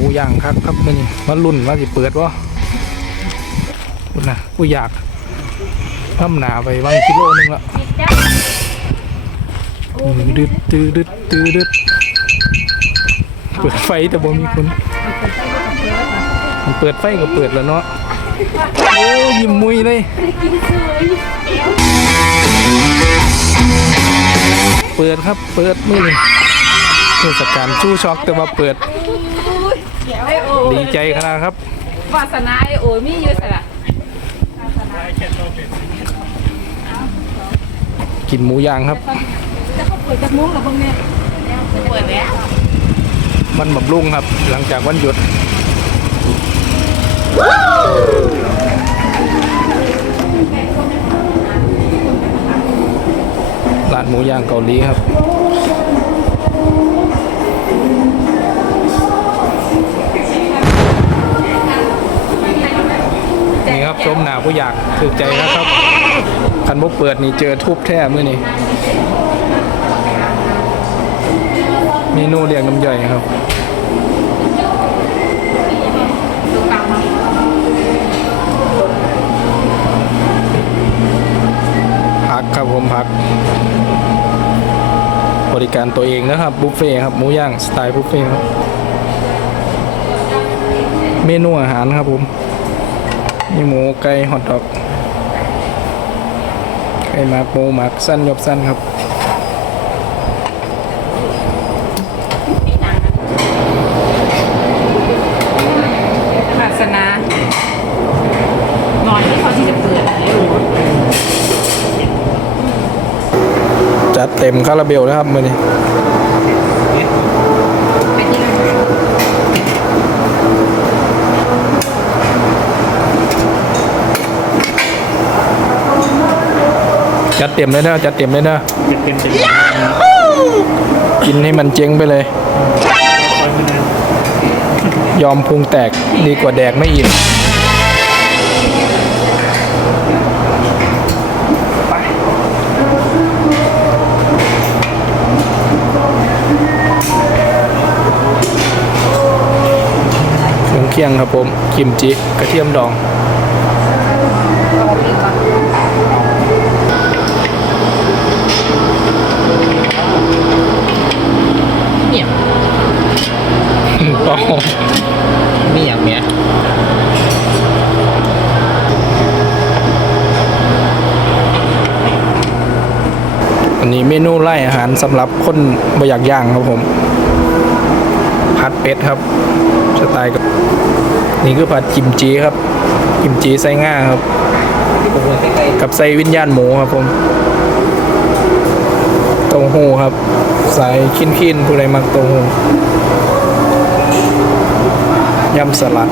มูย่างครับครับมื่อนี้มาลุ่นว่าสิเปิดวะคุณนะกูอยากทำหนาไปวางกิโลนึงละดืดดืดดืดดืดเปิดไฟแต่บ่มีคนมันเปิดไฟก็เปิดแล้วเนาะโอ้ยิ้มมุยเลย เปิดครับเปิดมือเทศกาลชู้ช็อกแต่ว่าเปิด ดีใจขนาดครับวาสนาไอโอมีอยู่สละกินหมูย่างครับจะเขาเปิดจากมุ้งกับพวกเนี้ยเปิดแล้ววันบำรุงครับ หลังจากวันหยุดร้านหมูย่างเกาหลีครับ ครับชมหนาผู้อยากถูกใจนะครับคันบุเปิดนี่เจอทุบแท้มื่อนี้เมนูเรียงน้ำย่อยครับดูกลางมาพักครับผมพัก บริการตัวเองนะครับบุฟเฟ่ครับหมูย่างสไตล์บุฟเฟ่ครับเมนูอาหารครับผม มีหมูไก่ฮอทดอกไก่หมักหมูหมักสั้นยบสั้นครับวาสนานอนที่เขาที่จะเปิดไอโอจัดเต็มคาราเบลนะครับมือนี้ ไปที่ไหน จัดเต็มเลยนะจัดเต็มเลยนะเป็นเป็นเป็นกินให้มันเจ๊งไปเลยคอยมานานยอมพุงแตกดีกว่าแดกไม่อิ่มเครื่องเคียงครับผมกิมจิกระเทียมดอง เนี่ย ต้องมีอย่างเนี้ยอันนี้เมนูไล่อาหารสำหรับคนบ่อยากย่างครับผม ผัดเป็ดครับ สไตล์กับ นี่คือผัดกิมจิครับ กิมจิไส้ง่าครับ กับไส้วิญญาณหมูครับผมเต้าหู้ครับ สายคินคินๆผู้ใดมักเต้าหู้ ยำสลัด